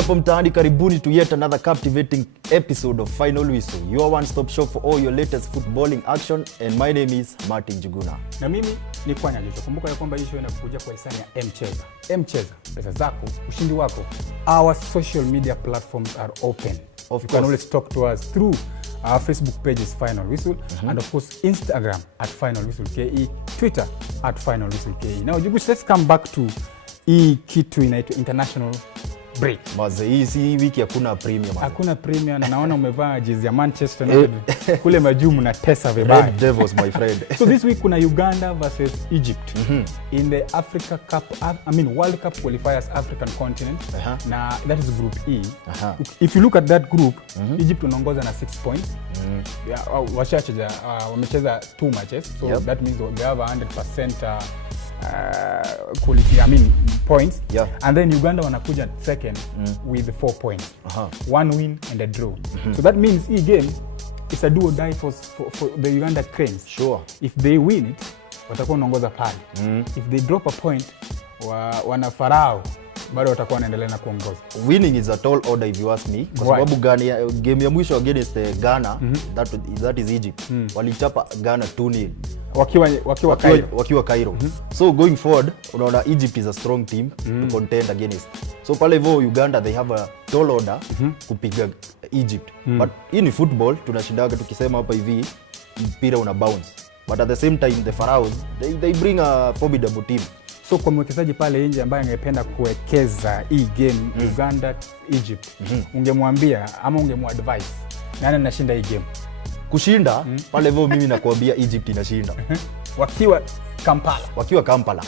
hapo mtaani, karibuni to yet another captivating episode of Final Whistle, your one-stop shop for all your latest footballing action, and my name is Martin Njuguna. Na mimi ni Kwanya. Kumbuka ya kwamba hii show inakuja kwa hisani ya M-Cheza. Pesa zako, ushindi wako. Our social media platforms are open. You can always talk to us through our Facebook page is Final Whistle, and of course Instagram at Final Whistle KE, Twitter at Final Whistle KE. Now let's come back to kitu inaitwa international break. Maze hii wiki hakuna premium. Hakuna premium, na naona umevaa jezi ya Manchester United. Kule majumu na tesa vibaya. Red Devils, my friend. So this week kuna Uganda versus Egypt in the Africa Cup, World Cup qualifiers African continent. Na that is group E. If you look at that group, Egypt unaongoza na 6 points. Wamecheza 2 matches, so that means they have 100% points. And then Uganda wanakuja second with 4 points. 1 win and a draw. So that means hii game is a do or die for the Uganda Cranes. Sure. If they win it, watakuwa wanaongoza pale. If they drop a point, wana Farao bado watakuwa wanaendelea na kuongoza. Winning is a tall order if you ask me. Kwa sababu game ya mwisho against Ghana, that is Egypt. Walichapa Ghana 2-0. Wakiwa Cairo. So going forward, unaona Egypt is a strong team to contend against. So pale hivyo Uganda they have a tall order kupiga Egypt. But in football tunashindaga tukisema hapa hivi mpira una bounce. But at the same time the Pharaohs they bring a formidable team. So kwa mwekezaji pale nje ambaye angependa kuwekeza hii game Uganda Egypt, ungemwambia ama ungemuadvise nani anashinda hii game? Kushinda pale hivyo mimi nakwambia Egypt inashinda. Wakiwa Kampala.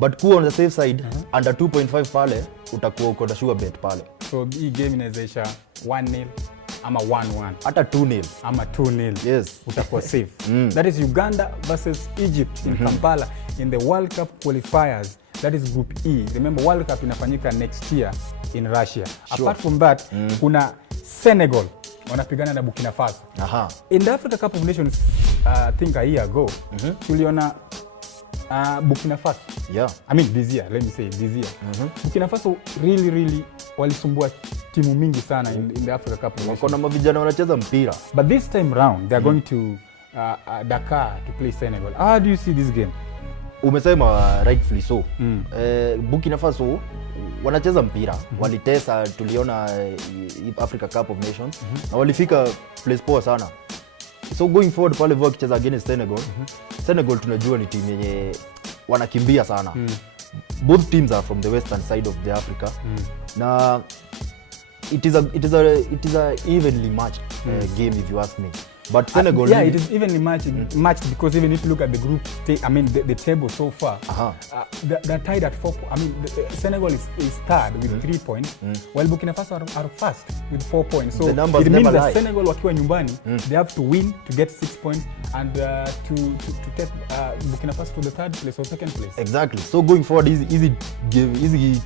But kuwa on the safe side, under 2.5 pale utakuwa uko na sure bet pale. So hii game inawezaisha 1-0 ama 1-1 hata 2-0 ama 2-0. Yes, utakuwa safe. That is Uganda versus Egypt in Kampala in the World Cup qualifiers. That is group E. Remember World Cup inafanyika next year in Russia. Apart from that, kuna Senegal wanapigana na Burkina Faso. In the Africa Cup of Nations, I think a year ago, tuliona Burkina Faso. This year, let me say this year. Burkina Faso really walisumbua timu mingi sana in the Africa Cup of Nations. Wako na mavijana wanacheza mpira. But this time round, they are going to Dakar to play Senegal. How do you see this game? Umesema rightfully so. Burkina Faso wanacheza mpira. Walitesa, tuliona Africa Cup of Nations. Na walifika place poa sana. So going forward pale vile wakicheza against Senegal. Senegal tunajua ni timu yenye wanakimbia sana. Both teams are from the western side of the Africa. Na it is a evenly matched game if you ask me. But Senegal it is evenly matched because even if you look at the group the table so far, they're tied at 4 Senegal is third with 3 points, while Burkina Faso are first with 4 points. So it means that Senegal wakiwa nyumbani, they have to win to get 6 points and to take Burkina Faso to the third place or second place. Exactly. So going forward easy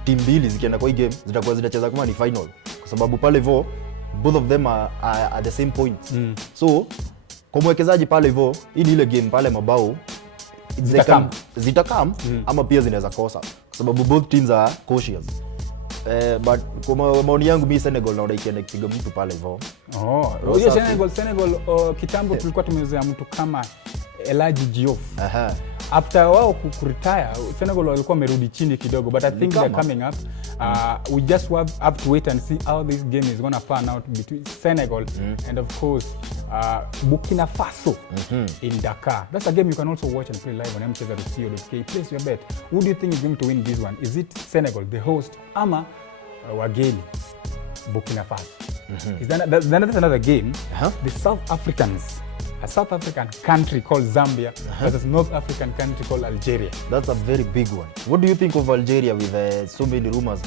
team mbili zikienda kwa hii game zitakuwa zinacheza kama ni final, kwa sababu pale hivyo both of them are at the same point. So kwa mwekezaji pale hivyo, hii ni ile game pale mabao zitakam ama pia zinaweza kosa, kwa sababu both teams are cautious. But kwa maoni yangu mimi Senegal naona ikienda kupiga mtu pale hivyo. Senegal kitambo tulikuwa tumezoea mtu kama Elaji Diouf. After wao kuretire, Senegal walikuwa merudi chini kidogo, but I think they're coming up. We just have to wait and see how this game is going to pan out between Senegal and of course Burkina Faso in Dakar. That's a game you can also watch and play live on mcheza.co.ke. Place your bet. Who do you think is going to win this one? Is it Senegal, the host, ama wageni Burkina Faso? That's another game. The South Africans, a South African country called Zambia versus North African country called Algeria. That's a very big one. What do you think of Algeria with so many rumors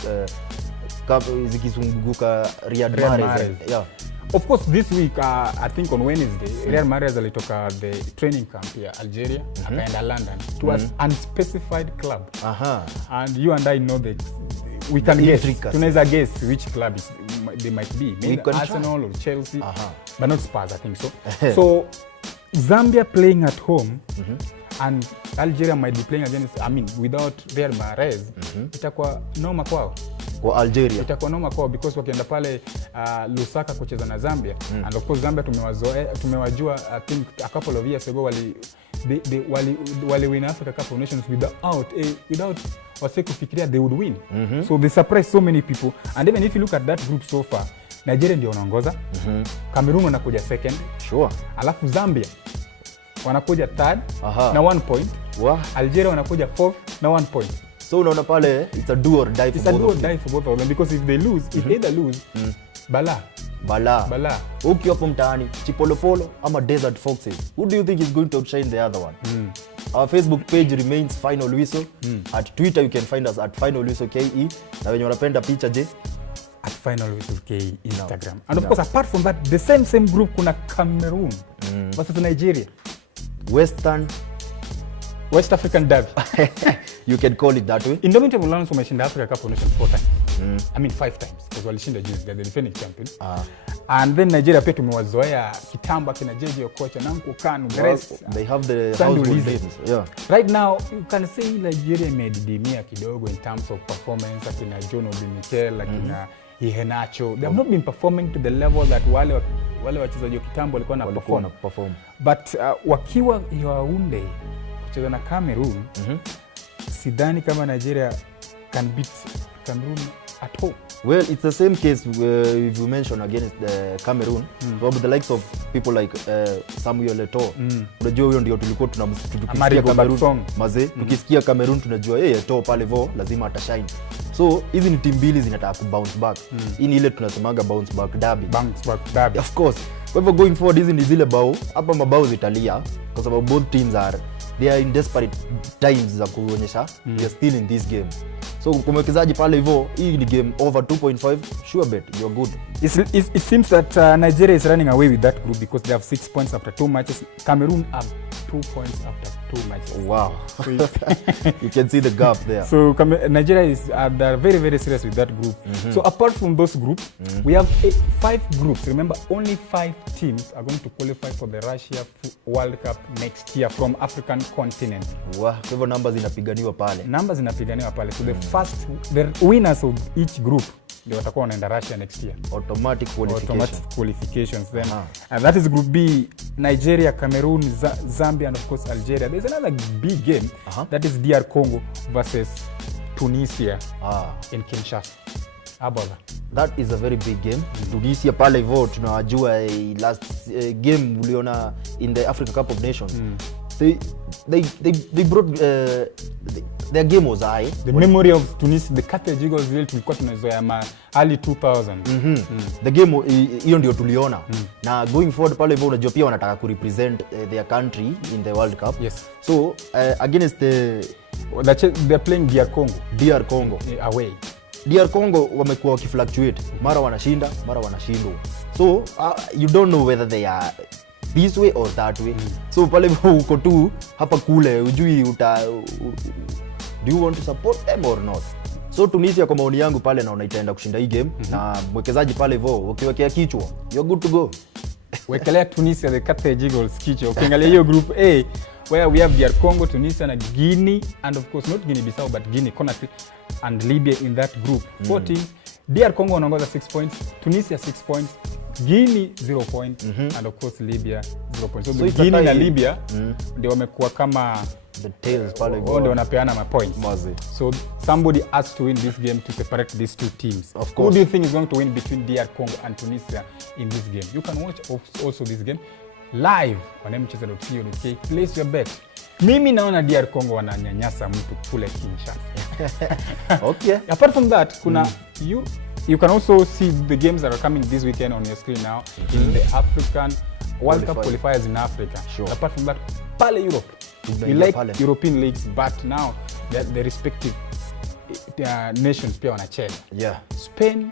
zikizunguka Riyad Mahrez? Of course, this week, I think on Wednesday, Riyad Mahrez alitoka the training camp here, Algeria, akaenda London to an unspecified club. And you and I know that we can guess. Tunaweza guess which club they might be. Maybe Arsenal or Chelsea, but not Spurs, I think so. So Zambia playing at home and Algeria might be playing against, without Riyad Mahrez, itakuwa noma kwao. kwa Algeria. Itakuwa noma kwao because wakienda pale Lusaka kucheza na Zambia and of course Zambia tumewajua I think a couple of years ago wali win Africa Cup of Nations without wase kufikiria they would win. So they surprised so many people and even if you look at that group so far, Nigeria ndio wanaongoza, Cameroon wanakuja second, sure, alafu Zambia wanakuja third na 1 point. Algeria wanakuja fourth na 1 point. So unaona pale it's a do or die for both of them because if they lose, if either lose, bala. Ukiwa hapo mtaani Chipolopolo ama Desert Foxes, who do you think is going to outshine the other one? Our Facebook page remains Final Whistle. At Twitter you can find us at Final Whistle KE. Na wenye wanapenda picha je? At Final Whistle KE Instagram. And of course apart from that, the same group kuna Cameroon versus Nigeria. West African derby. You can call it that way. Indomitable Lions wameshinda Africa Cup of Nations 4 times. I mean 5 times because walishinda juzi, they're the defending champion. And then Nigeria pia tumewazoea kitamba kina JJ Okocha na Nku Kanu, they have the household names. Yeah. Right now you can say Nigeria imedidimia kidogo in terms of performance, akina John Obi Mikel, akina Iheanacho. They have not been performing to the level that wale wachezaji wa kitambo walikuwa na perform. But wakiwa Yaounde kucheza na Cameroon, sidhani kama Nigeria can beat Cameroon at home. Well, it's the same case if you mention against Cameroon. The likes of people like Samuel Eto'o. Unajua huyo ndio tulikuwa tukisikia Cameroon. Tukisikia Cameroon tunajua Eto'o pale vo lazima atashine. So hizi ni timu mbili zinataka ku bounce back. Hii ni ile tunasemaga bounce back derby. Of course. Kwa hivyo going forward hizi ni zile bao, hapa mabao zitalia kwa sababu both teams they are in desperate times za kuonyesha they are still in this game. So kumwekezaji pale hivyo, hii ni game over 2.5, sure bet you're good. It seems that Nigeria is running away with that group because they have 6 points after 2 matches. Cameroon have 2 points after 2 matches. Wow. You can see the gap there. So Nigeria is they're very, very serious with that group. So apart from those groups, we have 5 groups. Remember, only 5 teams are going to qualify for the Russia World Cup next year from African continent. Wow. Kwa hivyo numbers zinapiganiwa pale. So the winners of each group ndio watakuwa wanaenda Russia next year. Automatic qualifications then. And that is group B, Nigeria, Cameroon, Zambia and of course Algeria. There's another big game that is DR Congo versus Tunisia in Kinshasa. That is a very big game. Tunisia pale hivyo tunawajua last game uliona in the Africa Cup of Nations. They brought their game was high. The memory of Tunisia, the Carthage Eagles really tulikuwa tunazoea early 2000. The game hiyo ndio tuliona. Na going forward pale hivyo unajua pia wanataka ku represent their country in the World Cup. Yes. So against they're playing DR Congo away. DR Congo wamekuwa wakifluctuate. Mara wanashinda, mara wanashindwa. So you don't know whether they are this way or that way. So pale uko tu hapa kule ujui do you want to support them or not? So Tunisia kwa maoni yangu pale naona itaenda kushinda hii game na mwekezaji pale hivyo ukiwekea kichwa you're good to go. Wekelea Tunisia the Carthage Eagles kichwa. Ukiangalia hiyo group A where we have DR Congo, Tunisia na Guinea and of course not Guinea-Bissau but Guinea, Conakry and Libya in that group. 4 teams. DR Congo wanaongoza 6 points, Tunisia 6 points, Guinea 0 point and of course Libya 0 point. So Guinea na Libya ndio wamekuwa kama the tails pale hivyo ndio wanapeana ma points. So somebody has to win this game to separate these two teams. Of course. Who do you think is going to win between DR Congo and Tunisia in this game? You can watch also this game live on mcheza.co.ke. Place your bet. Mimi naona DR Congo wananyanyasa mtu kule Kinshasa. Okay. Apart from that, kuna you can also see the games that are coming this weekend on your screen now in the African World Cup qualifiers in Africa. Sure. Apart from that, pale Europe. We like European leagues, but now the respective nations pia wanacheza. Yeah. Spain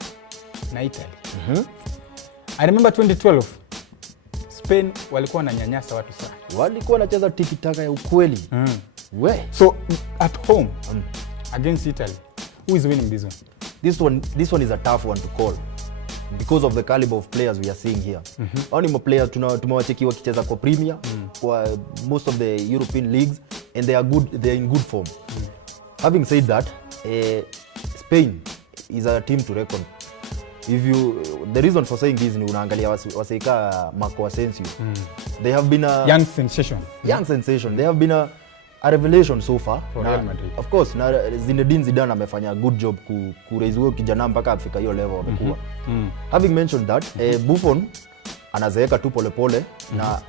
na Italy. I remember 2012 Spain walikuwa wananyanyasa watu sana. Walikuwa wanacheza tiki-taka ya ukweli. So at home against Italy, who is winning this one? This one is a tough one to call because of the caliber of players we are seeing here. Hao ni players tumewacheki wakicheza kwa Premier, kwa most of the European leagues and they are in good form. Having said that, Spain is a team to reckon. If you, the reason for saying this ni unaangalia waseika Marco Asensio. They have been a young sensation. They have been a revelation so far for Real Madrid. Of course, na Zinedine Zidane amefanya good job ku raise huyo kijana mpaka afika hiyo level amekuwa. Having mentioned that, Buffon anazeeka tu polepole na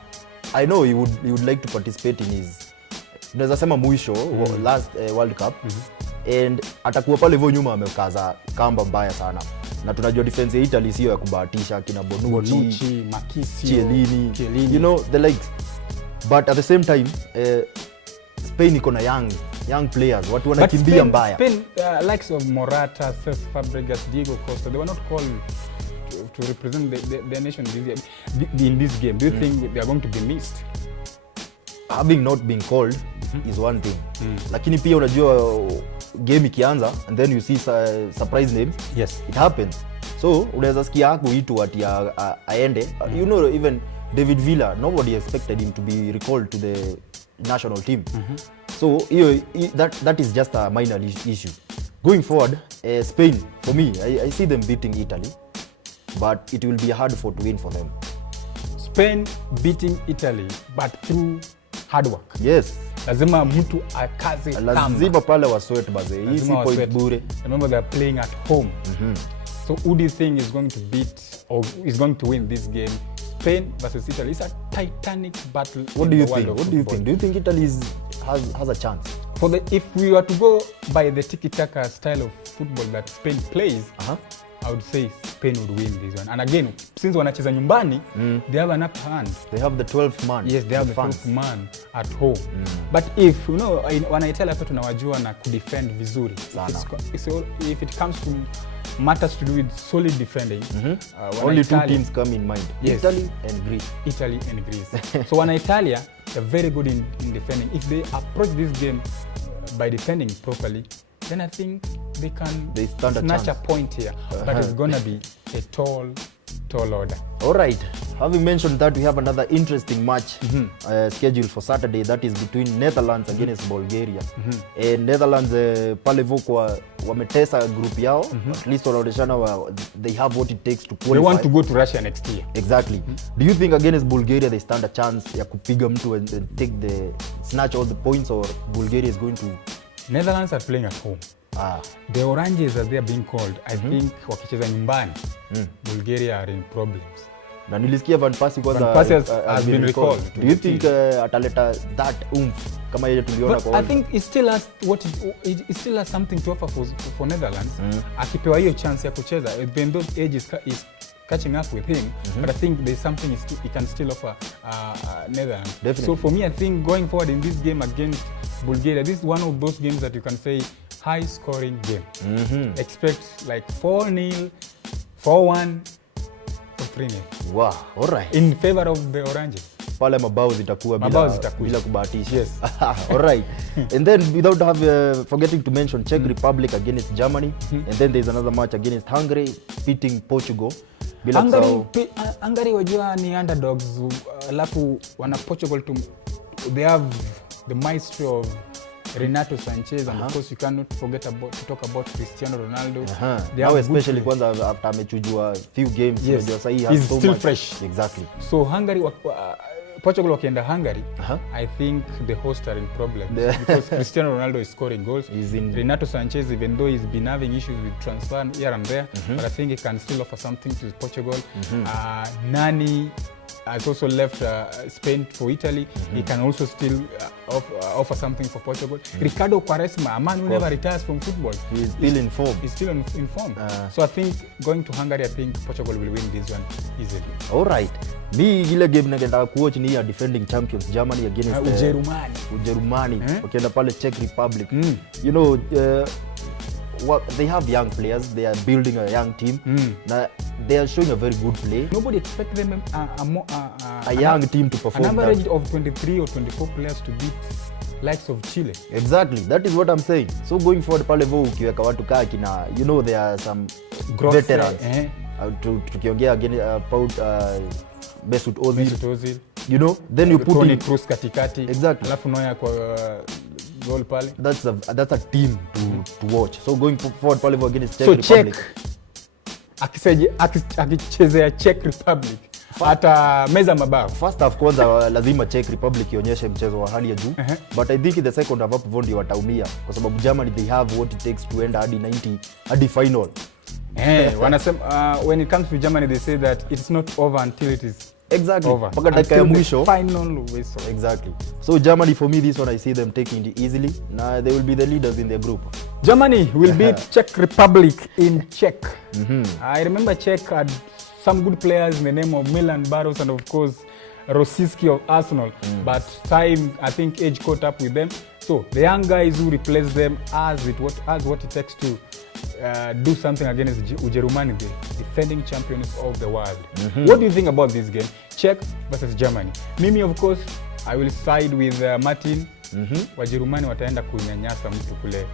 I know he would like to participate in his, tunaweza sema mwisho last World Cup, and atakuwa pale hivyo nyuma amekaza kamba mbaya sana, na tunajua defense ya Italy sio ya kubahatisha, kina Bonucci, Marchisio, Chiellini, you know the likes, but at the same time Spain iko na young players, watu wanakimbia mbaya. Spain likes of Morata, Cesc Fabregas, Diego Costa, they were not called to represent their nation in this game. Do you think they are going to be missed? Having not been called is one thing, lakini pia unajua game ikianza and then you see surprise names, yes, it happens. So unaweza sikia hapo itu ati aende, you know, even David Villa, nobody expected him to be recalled to the national team. So that is just a minor issue. Going forward, Spain, for me, I see them beating Italy, but it will be hard to win for them. Spain beating Italy, but through hard work. Yes. Lazima mtu akaze kamba. Lazima pale wa sweat baze. Hii si point bure. Remember they are playing at home. So who do you think is going to beat or is going to win this game? Spain versus Italy. It's a titanic battle. What do you think? Do you think Italy has a chance? If we were to go by the tiki-taka style of football that Spain plays, I would say Spain would win this one. And again, since wanacheza nyumbani, they have an upper hand. They have the 12th man. Yes, they have the 12th man at home. But if, you know, wanaitala hapa tunawajua na kudefend vizuri. If it comes to matters to do with solid defending, only two teams come in mind. Yes. Italy and Greece. So Italia, they're very good in defending. If they approach this game by defending properly, then I think they stand snatch a point here. But it's going to be a tall order. All right. Having mentioned that, we have another interesting match scheduled for Saturday. That is between Netherlands against Bulgaria. And Netherlands pale voko wametesa group yao. At least wanaoneshana they have what it takes to qualify. They want to go to Russia next year. Exactly. Do you think against Bulgaria they stand a chance ya kupiga mtu and snatch all the points, or Bulgaria is going to? Netherlands are playing at home. The Oranges, as they are being called, I think wakicheza nyumbani, Bulgaria are in problems. Na nilisikia Van Persie has been recalled. Do you think ataleta that kama ile tuliona kwa? I think it still has something to offer for Netherlands. Akipewa hiyo chance ya kucheza, even though age is catching up with him, but I think there's something he can still offer Netherlands. Definitely. So for me, I think going forward in this game against Bulgaria, this is one of those games that you can say high scoring game. Expect like 4-0, 4-1, or 3-0. Wow, all right. In favor of the Oranges. Pale mabao zitakuwa bila kubahatisha. Yes. All right. And then without forgetting to mention Czech Republic against Germany, and then there's another match against Hungary beating Portugal. Hungary wajua ni underdogs, alafu wana Portugal they have the maestro of Renato Sanchez, and of course you cannot forget to talk about Cristiano Ronaldo. Now especially kwanza after amechujua few games, unajua sasa he has so still much fresh. Exactly. So Hungary Portugal wakienda Hungary, I think the hosts are in problems because Cristiano Ronaldo is scoring goals. Renato Sanchez, even though he's been having issues with transfer here and there, but I think he can still offer something to Portugal. Nani has also left Spain for Italy. He can also still offer something for Portugal. Ricardo Quaresma, a man who never retires from football. He's still in form. He's still in form. So I think going to Hungary, I think Portugal will win this one easily. All right. Mi ile game naenda kuwatch ni ya defending champions Germany against Ujerumani. Wakienda pale Czech Republic. You know, they have young players. They are building a young team. They are showing a very good play. Nobody expected them a young team to perform. An average of 23 or 24 players to beat likes of Chile. Exactly. That is what I'm saying. So going forward pale vo ukiweka watu kaa kina, you know, there are some veterans. Tukiongea again about Mesut Ozil. You know, then you put Toni Kroos katikati. Exactly. Alafu Neuer kwa goal pale. That's a team to watch. So going forward pale against Czech Republic. So Czech akichezea Czech Republic hata meza mabao. First half kwanza lazima Czech Republic ionyeshe mchezo wa hali ya juu. But I think in the second half hapo ndio wataumia kwa sababu Germany they have what it takes to end hadi 90 hadi final. Wanasema when it comes to Germany they say that it's not over until it is exactly over. Paka dakika ya mwisho final whistle. Exactly. So Germany for me this one I see them taking it easily. Now they will be the leaders in their group. Germany will beat Czech Republic in Czech. I remember Czech had some good players in the name of Milan Baros and of course Rosicky of Arsenal. But time, I think age caught up with them. So the young guys who replace them as what it takes to do something against Ujerumani, the defending champions of the world. What do you think about this game? Czech versus Germany. Mimi of course I will side with Martin. Wajerumani wataenda kunyanyasa mtu kule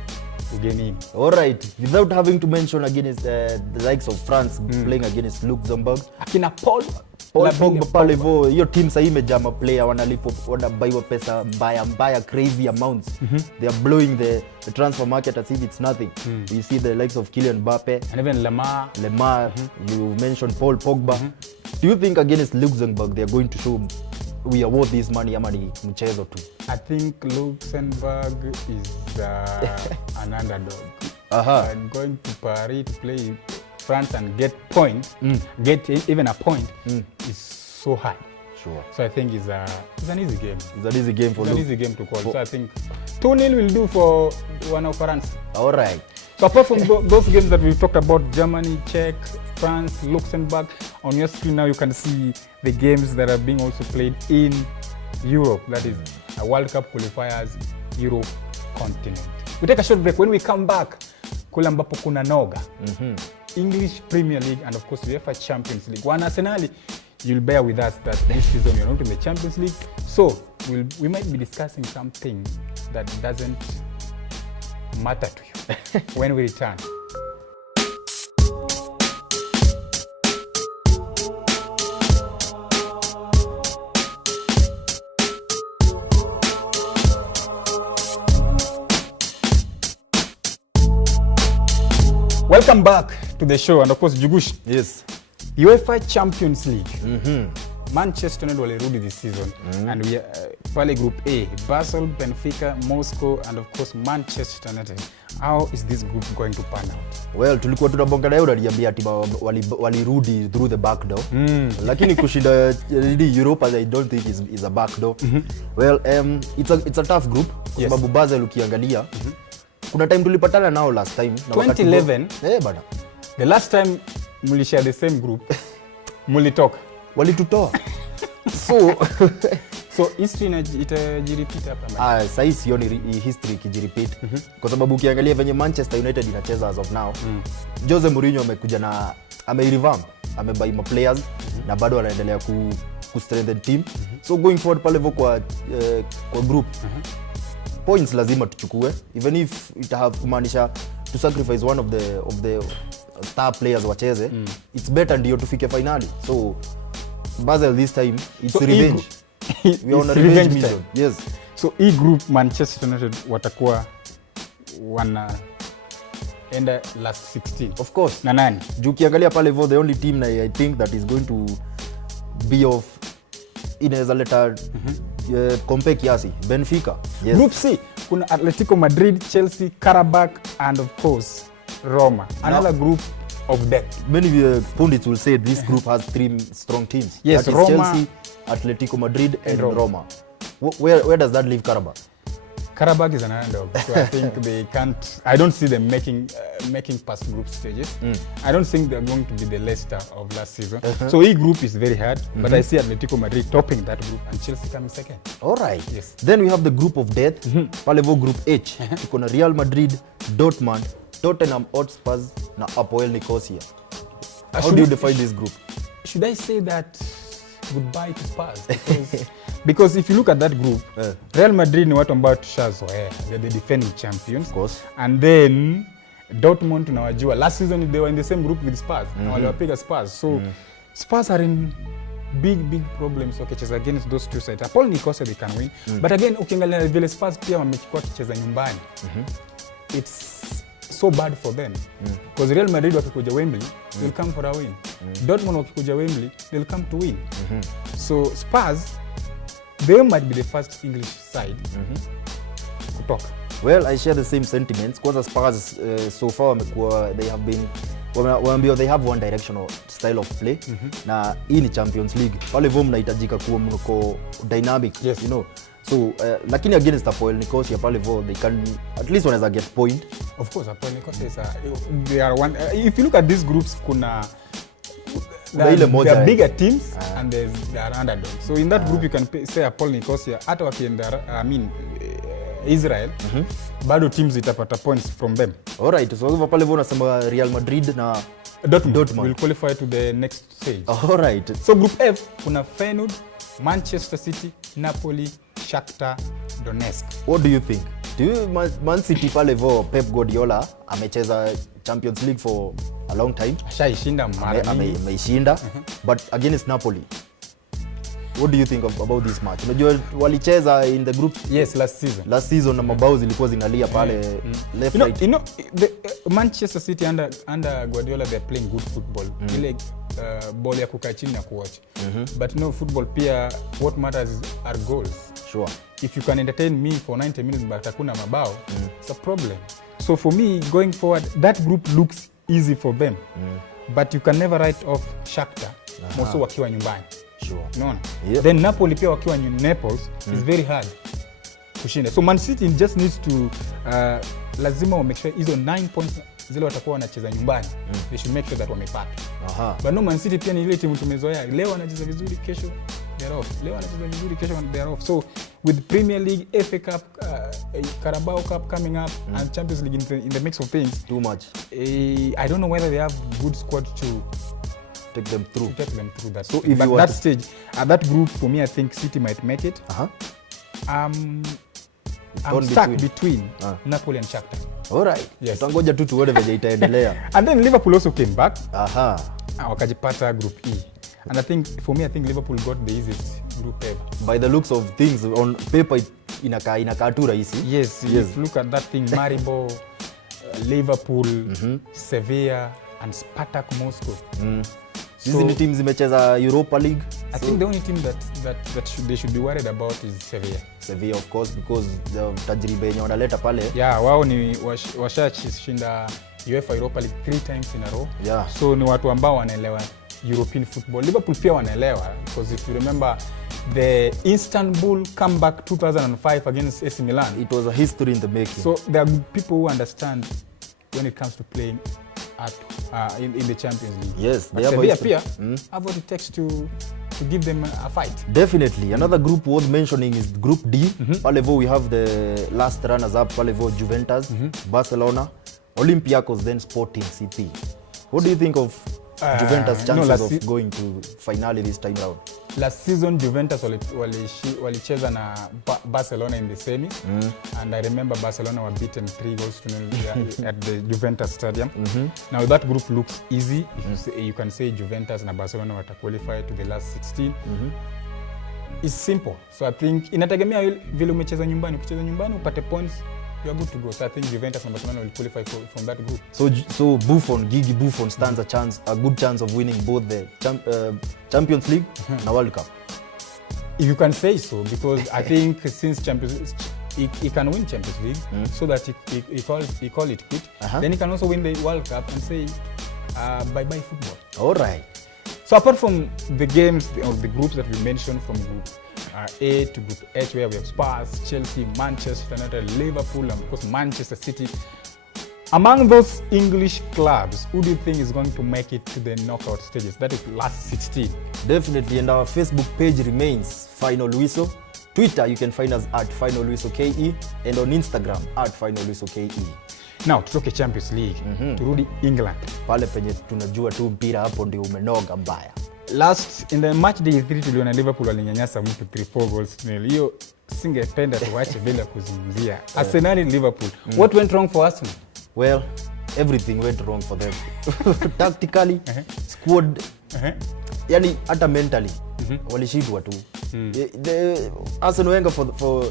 ugenini. Alright, without having to mention against the likes of France playing against Luxembourg. Akina Paul Pogba pale vo, hiyo team sasa imejama player wanabaiwa pesa mbaya crazy amounts. They are blowing the transfer market as if it's nothing. You see the likes of Kylian Mbappe and even Lemar. You mentioned Paul Pogba. Do you think against Luxembourg they are going to show we are worth this money ama ni mchezo tu? I think Luxembourg is an underdog. And going to Paris to play France and get get even a point is so high. Sure. So I think it's an easy game. It's an easy game for It's an easy game to call. So I think 2-0 will do for one of France. All right. So apart from those games that we've talked about, Germany, Czech, France, Luxembourg, on your screen now you can see the games that are being also played in Europe. That is a World Cup qualifiers, Europe continent. We take a short break. When we come back, kule ambapo kuna noga. English Premier League and of course UEFA Champions League. One Arsenal, you'll bear with us that this season you're not in the Champions League. So we might be discussing something that doesn't matter to you when we return. Welcome back to the show and of course Jugush. Yes. UEFA Champions League. Manchester United walirudi this season and we pale group A, Basel, Benfica, Moscow and of course Manchester United. How is this group going to pan out? Well, tulikuwa tunabonga nayo unaniambia ati walirudi through the back door. Lakini kushinda Europa I don't think is a back door. Well, it's a tough group kwa sababu Basel ukiangalia kuna time tulipatana nao last time na 2011. Bana. The last time mulishare the same group mulitoka walitutoa. So history itajirepeat hapa. Sasa sioni history ikijirepeat kwa sababu ukiangalia venye Manchester United inacheza as of now. Jose Mourinho amekuja na amerevamp, amebuy ma players na bado anaendelea ku strengthen team. So going forward pale kwa group points lazima tuchukue, even if it have kumaanisha to sacrifice one of the star players wacheze. It's better ndio tufike finali. So Basel this time it's revenge. We are on a revenge mission. Yes. So E group Manchester United watakuwa wana enda last 16. Of course. Na nani? Juu kiangalia pale vo the only team I think that is going to be of inaweza leta compare kiasi Benfica. Yes. Group C kuna Atletico Madrid, Chelsea, Karabakh and of course Roma. Another group of death. Many pundits will say this group has 3 strong teams. Yes, that is Roma, Chelsea, Atletico Madrid and Roma. Where does that leave Karabakh? Karabakh is an underdog, so I think they can't. I don't see them making past group stages. I don't think they're going to be the Leicester of last season. So E group is very hard, but I see Atletico Madrid topping that group and Chelsea coming second. All right. Yes. Then we have the group of death. Palevo group H. Tuko na Real Madrid, Dortmund, Tottenham Hotspur na Apoel Nicosia. How do you define this group? Should I say that goodbye to Spurs? Because if you look at that group, Real Madrid ni watu ambao tushazoea. They're the defending champions. Of course. And then Dortmund tunawajua. Last season they were in the same group with Spurs. Na waliwapiga Spurs. So Spurs are in big problems wakicheza against those two sides. Paul Nicosia they can win. But again ukiangalia vile Spurs pia wamechukua kicheza nyumbani. It's so bad for them. Because Real Madrid wakikuja Wembley, they'll come for a win. Dortmund wakikuja Wembley, they'll come to win. So Spurs, they might be the first English side kutoka. Well, I share the same sentiments. Kwanza Spurs so far wamekuwa they have one directional style of play. Na hii ni Champions League. Pale hivyo mnahitajika kuwa mko dynamic, yes. You know. So lakini against Apoel Nicosia pale hivyo they can at least wanaweza get point. Of course Apoel Nicosia is they are one if you look at these groups kuna there are bigger teams and there are underdogs. So in that group you can say Apoel Nicosia hata wakienda Israel bado teams itapata points from them. Alright, so hivyo pale hivyo unasema Real Madrid na Dortmund will qualify to the next stage. Alright. So group F kuna Feyenoord, Manchester City, Napoli, Shakhtar Donetsk. What do you think? Do you Man City pale hivyo Pep Guardiola amecheza Champions League for a long time. Ashaishinda mara mingi. Ameishinda but against Napoli. What do you think about this match? Unajua walicheza in the group last season na mabao zilikuwa zinalia pale left right. You know the Manchester City under Guardiola they're playing good football. Ile ball ya kukaa chini na kuwatch. But no football pia what matters are goals. Sure. If you can entertain me for 90 minutes but hakuna mabao, it's a problem. So for me going forward that group looks easy for them. But you can never write off Shakhtar moso wakiwa nyumbani. Sure. Unaona? Yep. Then Napoli pia wakiwa Naples is very hard kushinda. So Man City just needs to lazima make sure hizo 9 points zile watakuwa wanacheza nyumbani. They should make sure that wamepata. But no, Man City pia ni ile timu tumezoea. Leo wanacheza vizuri, kesho they're off. Leo wanacheza vizuri, kesho they're off. So with Premier League, FA Cup, Carabao Cup coming up and Champions League in the mix of things, too much. I don't know whether they have good squad to take them through that. So if but that stage that group for me I think City might make it. I'm stuck between Napoli and Shakhtar. Alright. Yes. Tutangoja tu tuone vile itaendelea. And then Liverpool also came back. Wakajipata group E. And I think Liverpool got the easiest group ever. By the looks of things on paper inakaa tu rahisi. Yes. If you look at that thing Maribor, Liverpool, Sevilla and Spartak Moscow. Hizi ni teams zimecheza Europa League. I think the only team that they should be worried about is Sevilla. Sevilla of course because the tajriba yenye wanaleta pale. Yeah, wao ni washashinda UEFA Europa League 3 times in a row. Yeah. So ni watu ambao wanaelewa European football. Liverpool pia wanaelewa because if you remember the Istanbul comeback 2005 against AC Milan. It was a history in the making. So there are people who understand when it comes to playing at in the Champions League. Yes, they have what it takes to give them a fight. Definitely. Another group worth mentioning is Group D. Pale hivyo we have the last runners up, pale hivyo Juventus, Barcelona, Olympiacos, then Sporting CP. What do you think of Juventus chances of going to finale this time round? Last season Juventus walicheza na Barcelona in the semi and I remember Barcelona were beaten 3-0 at the Juventus stadium. Now that group looks easy. You can say Juventus na Barcelona wataqualify to the last 16. It's simple. So I think inategemea vile umecheza nyumbani. Ukicheza nyumbani upate points, you are good to go. So I think Juventus and Barcelona will qualify from that group. So Gigi Buffon stands a good chance of winning both the Champions League and World Cup. You can say so because I think since he can win Champions League so that he call it quit. Then he can also win the World Cup and say bye-bye football. All right. So apart from the games or the groups that we mentioned from Group A to Group H where we have Spurs, Chelsea, Manchester United, Liverpool and of course Manchester City. Among those English clubs, who do you think is going to make it to the knockout stages? That is last 16. Definitely, and our Facebook page remains Final Whistle. Twitter, you can find us at Final Whistle KE, and on Instagram at Final Whistle KE. Now, tutoke Champions League, turudi England. Pale penye tunajua tu mpira hapo ndio umenoga mbaya. Last, in the match day 3 tuliona Liverpool walinyanyasa mtu 3-4 goals nil. Hiyo singependa tuache bila kuzungumzia. Arsenal and Liverpool. What went wrong for Arsenal? Well, everything went wrong for them. Tactically, squad, yani hata mentally. walishindwa tu. Arsene Wenger for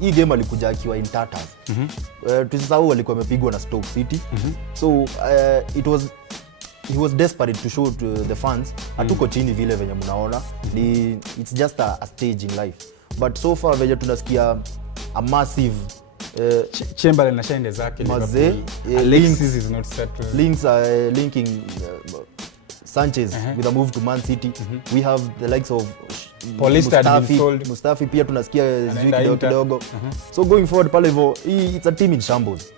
hii game alikuja akiwa in tatters. Tusisahau alikuwa amepigwa na Stoke City. So he was desperate to show to the fans hatuko chini vile venye mnaona. It's just a stage in life. But so far venye tunasikia a massive Chamberlain na shinde zake Liverpool. Alexis is not settled. Links are linking Sanchez with a move to Man City. We have the likes of Mustafi pia tunasikia kidogo. So going forward pale hivyo, it's a team in shambles.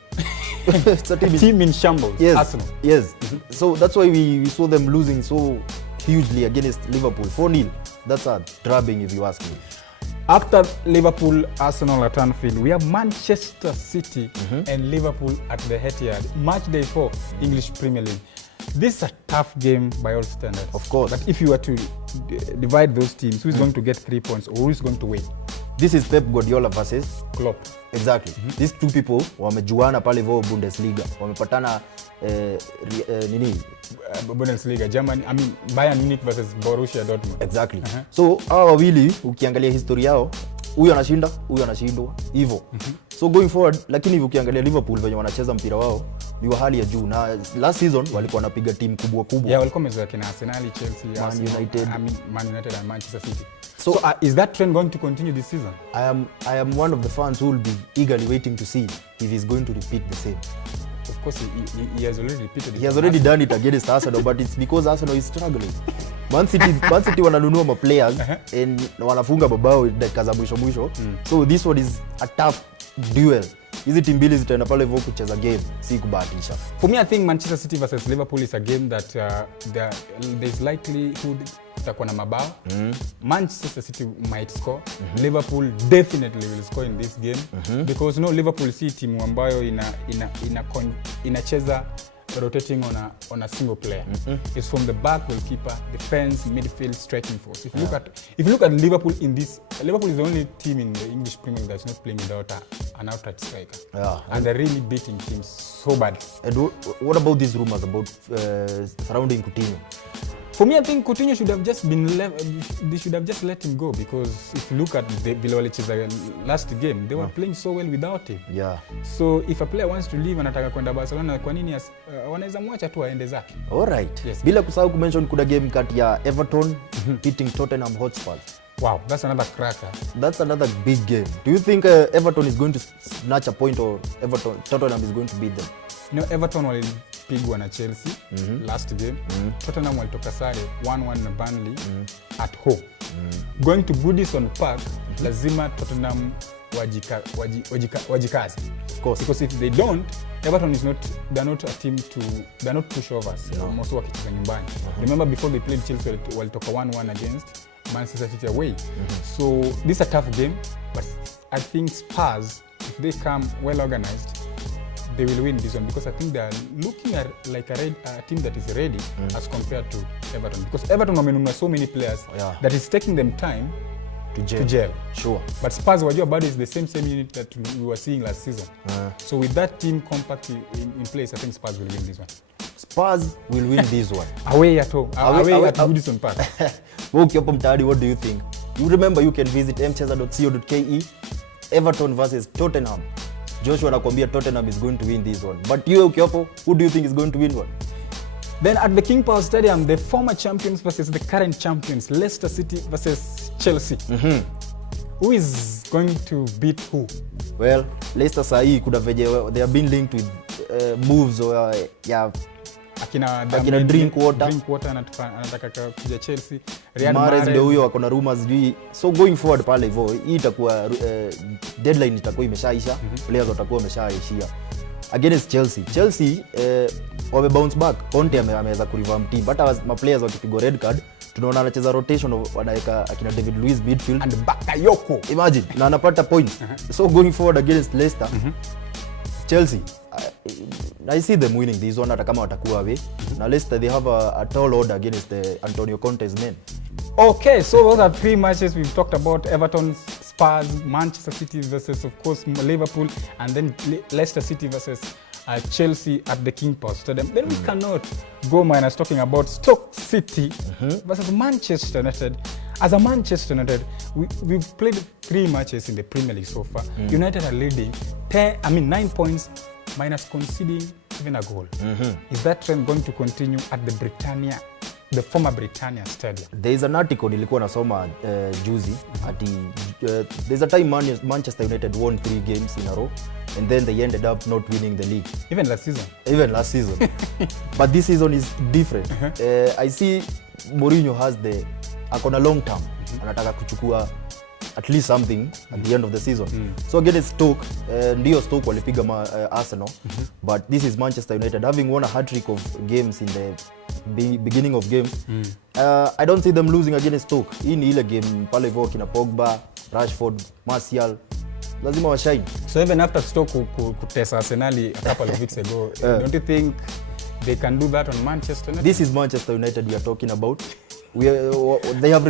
It's a team in shambles. Yes. Arsenal. Yes. So that's why we saw them losing so hugely against Liverpool. 4-0. That's a drubbing if you ask me. After Liverpool, Arsenal at Anfield, we have Manchester City and Liverpool at the Etihad. Match day 4, English Premier League. This is a tough game by all standards. Of course. But if you were to divide those teams, who is going to get 3 points or who is going to win? This is Pep Guardiola versus Klopp. Exactly. These two people wamejuana pale vo Bundesliga. Wamepatana Bundesliga, Germany, I mean Bayern Munich versus Borussia Dortmund. Exactly. So hawa wawili ukiangalia historia yao, huyu anashinda, huyu anashindwa hivyo. So going forward, lakini ukiangalia Liverpool venye wanacheza mpira wao ni wa hali ya juu, na last season walikuwa wanapiga timu kubwa. Yeah, walikuwa wamezoea kina Arsenal, Chelsea, Man United. Man United and Manchester City. So is that trend going to continue this season? I am one of the fans who will be eagerly waiting to see if he's going to repeat the same. Of course, he has already repeated it. He has already done it against Arsenal, but it's because Arsenal is struggling. Man City wananunua ma players and wanafunga babao dakika za mwisho. So this one is a tough duel. Hizi timu mbili zitaenda pale hivyo kucheza game, si kubahatisha. For me, I think Manchester City versus Liverpool is a game that there's likelihood itakuwa na mabao. Manchester City might score. Liverpool definitely will score in this game because Liverpool si timu ambayo inacheza rotating on a single player. It's from the back, goalkeeper, defense, midfield, striking force. If you look at Liverpool Liverpool is the only team in the English Premier League that's not playing without an outright striker. Yeah. And they're really beating teams so badly. And what about these rumors about surrounding Coutinho? For me, I think Coutinho should have just they should have just let him go, because if you look at the Villarreal's last game, they were playing so well without him. Yeah. So if a player wants to leave anataka kwenda Barcelona, kwa nini wanaweza mwacha tu aende zake? All right. Yes. Bila kusahau kumention kuna game kati ya Everton beating Tottenham Hotspur. Wow, that's another cracker. That's another big game. Do you think Everton is going to snatch a point, or Tottenham is going to beat them? Everton walipigwa na Chelsea last game. Tottenham walitoka sare 1-1 na Burnley at home. Going to Goodison Park, lazima Tottenham wajikaze. Of course. Because if they don't, Everton they're not a team they're not pushovers. Most wakicheza nyumbani. Remember before they played Chelsea walitoka 1-1 against Manchester City away. So this is a tough game, but I think Spurs, if they come well organized, they will win this one, because I think they are looking at like a team that is ready as compared to Everton, because Everton wamenunua so many players that is taking them time to gel. Sure. But Spurs wajua bado is the same unit that we were seeing last season. So with that team compact in place, I think Spurs will win this one. Spurs will win this one. Away at home. Away at Goodison Park. Ukiwa mtaani, what do you think? You remember you can visit mcheza.co.ke. Everton versus Tottenham. Joshua anakuambia Tottenham is going to win this one. But you ukiwapo, who do you think is going to win one? Then at the King Power Stadium, the former champions versus the current champions, Leicester City versus Chelsea. Who is going to beat who? Well, Leicester sahi could have they have been linked with moves or akina Drinkwater anataka kuja Chelsea. Mahrez ndio huyo wako na rumors juu. So going forward pale hivyo, hii itakuwa deadline itakuwa imeshaisha, players watakuwa wameshaishia. Against Chelsea wame bounce back. Conte ameweza kurevamp team, but ma players wakipigwa red card tunaona anacheza rotation, wanaweka akina David Luiz midfield and Bakayoko, imagine, na anapata points. So going forward against Leicester, Chelsea, I see them winning this one hata kama watakuwa away. Na Leicester, they have a tall order against Antonio Conte's men. Okay, so those are 3 matches we've talked about: Everton, Spurs, Manchester City versus, of course, Liverpool, and then Leicester City versus Chelsea at the King Power Stadium. Then we cannot go minus talking about Stoke City versus Manchester United As a Manchester United, we've played 3 matches in the Premier League so far. United are leading 9 points minus conceding even a goal. Is that trend going to continue at the former Britannia Stadium? There is an article nilikuwa nasoma juzi ati there's a time Manchester United won 3 games in a row and then they ended up not winning the league. Even last season. But this season is different. I see Mourinho has akona long term. Anataka kuchukua at least something at the end of the season. So against Stoke, ndio Stoke walipiga Arsenal, but this is Manchester United having won a hat-trick of games in the beginning of games. I don't see them losing against Stoke. Hii ni ile game pale hivyo kina Pogba, Rashford, Martial lazima washine. So even after Stoke kutesa Arsenal a couple of weeks ago, don't you think they can do that on Manchester United? This is Manchester United we are talking about. They have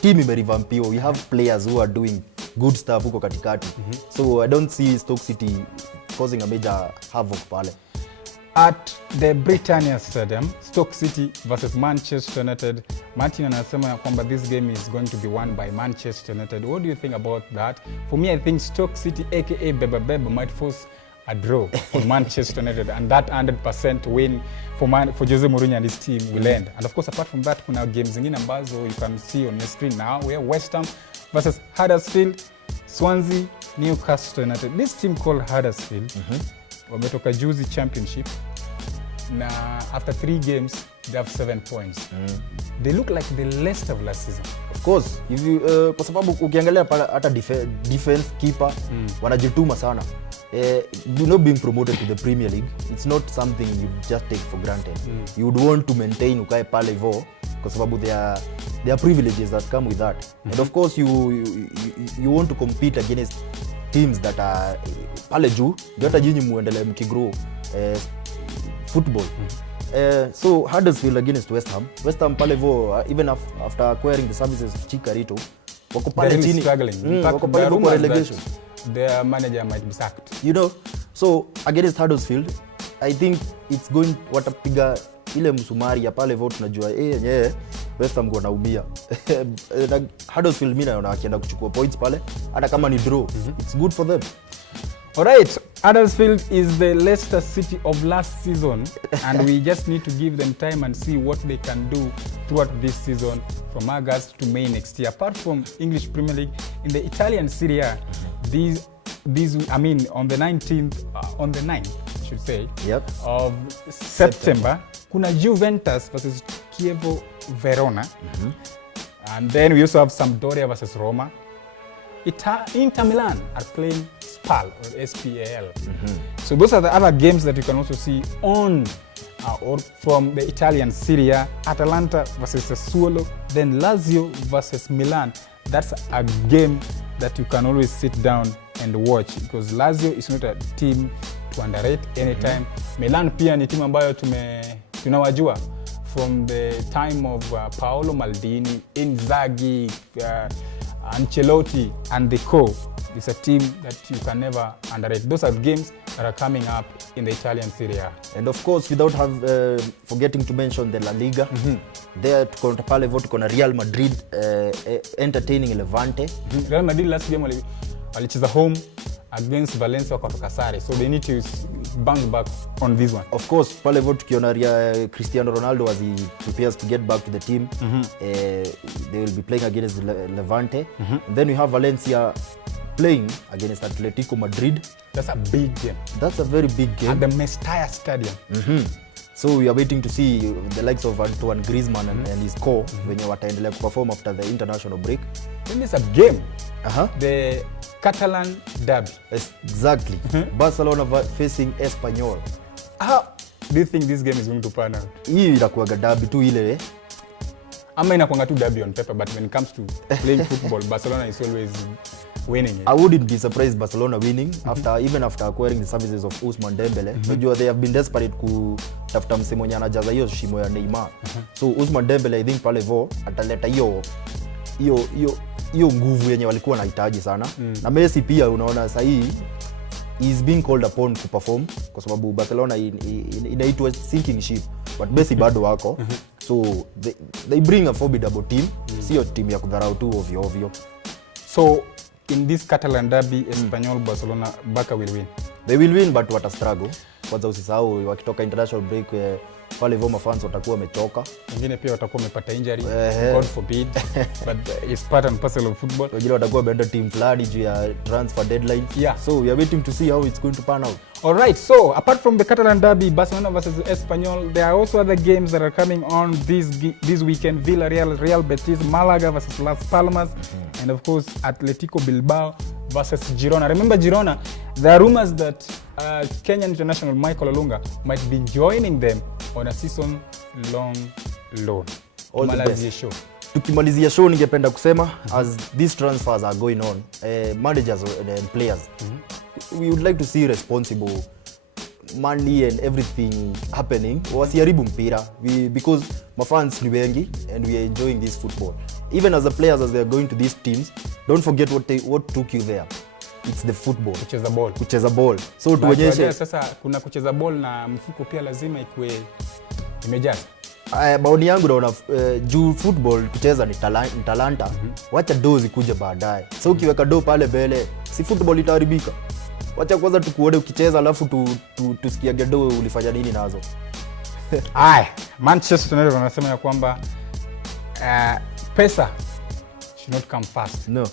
team imevampiwa. We have players who are doing good stuff huko katikati. So I don't see Stoke City causing a major havoc pale. At the Britannia Stadium, Stoke City versus Manchester United. Martin anasema kwamba this game is going to be won by Manchester United. What do you think about that? For me, I think Stoke City aka Beba Beba might force a draw on Manchester United, and that 100% win for Jose Mourinho and his team will end. And of course, apart from that, kuna games zingine ambazo you can see on the screen now. We have West Ham versus Huddersfield, Swansea, Newcastle United. This team called Huddersfield, wametoka juzi championship. Na after 3 games, they have 7 points. They look like the Leicester of last season. Of course, if you kwa sababu ukiangalia hata defense keeper wanajituma sana. Being promoted to the Premier League, it's not something you just take for granted. You would want to maintain ukae pale hivyo kwa sababu there are privileges that come with that. And of course you want to compete against teams that are pale juu, hata jinyi muendelee mkigrow football. So Huddersfield against West Ham pale hivyo, even after acquiring the services of Chicharito, wako pale chini, wako pale kwa relegation. Their manager might be sacked. You know, so against Huddersfield, I think it's going watapiga ile msumari ya pale hivyo, tunajua West Ham wanaumia. Huddersfield mimi naona akienda kuchukua points pale hata kama ni draw, it's good for them. Alright, Huddersfield is the Leicester City of last season and we just need to give them time and see what they can do throughout this season from August to May next year. Apart from English Premier League, in the Italian Serie A, on the 9th, I should say, of September, kuna Juventus versus Chievo Verona. And then we also have Sampdoria versus Roma. Inter Milan are playing SPAL or SPAL. So those are the other games that you can also see on or from the Italian Serie A. Atalanta versus Sassuolo, then Lazio versus Milan. That's a game that you can always sit down and watch because Lazio is not a team to underrate anytime. Milan pia ni timu ambayo tunawajua from the time of Paolo Maldini, Inzaghi, Ancelotti and the co. It's a team that you can never underrate. Those are games that are coming up in the Italian Serie A. And of course, without forgetting to mention the La Liga, there tuko na Real Madrid entertaining Levante. Real Madrid last game walicheza home against Valencia wakatoka sare, so they need to bounce back on this one. Of course, pale hivyo tukiona Cristiano Ronaldo as he prepares to get back to the team, they will be playing against Levante. And then we have Valencia playing against Atletico Madrid. That's a big game. That's a very big game. At the Mestalla Stadium. So we are waiting to see the likes of Antoine Griezmann and his core wenye wataendelea kuperform after the international break. Then there's a game. The Catalan derby. Exactly. Barcelona facing Espanyol. How do you think this game is going to pan out? Hii inakuwa derby tu ile ama inakuwa tu derby on paper, but when it comes to playing football, Barcelona is always winning it. I wouldn't be surprised Barcelona winning even after acquiring the services of Ousmane Dembele. Unajua they have been desperate kutafuta msemo mwenye anajaza hiyo shimo ya Neymar. So Ousmane Dembele I think pale vo ataleta hiyo nguvu yenye walikuwa wanahitaji sana. Na Messi pia unaona sasa hii is being called upon to perform kwa sababu Barcelona inaitwa sinking ship, but Messi bado wako. So they bring a formidable team. Sio timu ya kudharau tu ovyo ovyo. So in this Catalan derby, Espanyol, Barcelona, Barca will win. They will win but wata struggle. Kwanza usisahau wakitoka international break pale Voma fans watakuwa wamechoka. Wengine pia watakuwa wamepata injury, God forbid. But it's part and parcel of football. Wengine watakuwa wameenda team fulani juu ya transfer deadline. Yeah. So we are waiting to see how it's going to pan out. All right. So apart from the Catalan derby, Barcelona versus Espanyol, there are also other games that are coming on this weekend. Villarreal, Real Betis, Malaga versus Las Palmas, and of course Atletico Bilbao versus Girona. Remember Girona, there are rumors that Kenyan international Michael Olunga might be joining them on a season-long loan. All the best. Tukimalizia show ningependa kusema as these transfers are going on, managers and players, we would like to see responsible money and everything happening. Wasiharibu mpira because mafans ni wengi and we are enjoying this football. Even as the players as they are going to these teams, don't forget what took you there. It's the football. Kucheza ball. So tuonyeshe sasa kuna kucheza ball na mfuko pia lazima ikuwe imejaa. Maoni yangu naona juu football kucheza ni talanta. Wacha dozi kuja baadaye. So ukiweka do pale mbele, si football itaharibika. Wacha kwanza tukuone ukicheza alafu tusikia do ulifanya nini nazo. Manchester United wanasema ya kwamba pesa should not come first. No.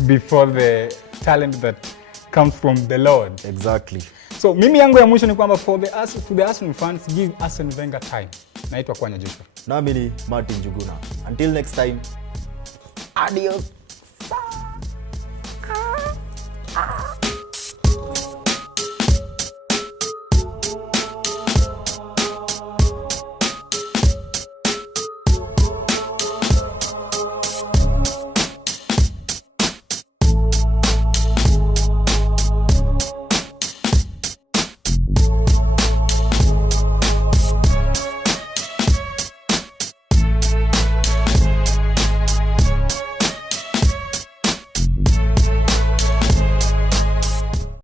Before the talent that comes from the Lord. Exactly. So mimi yangu ya mwisho ni kwamba to the Arsenal fans, give Arsene Wenger time. Naitwa Kwanya Joshua. Nami ni Martin Njuguna. Until next time. Adios.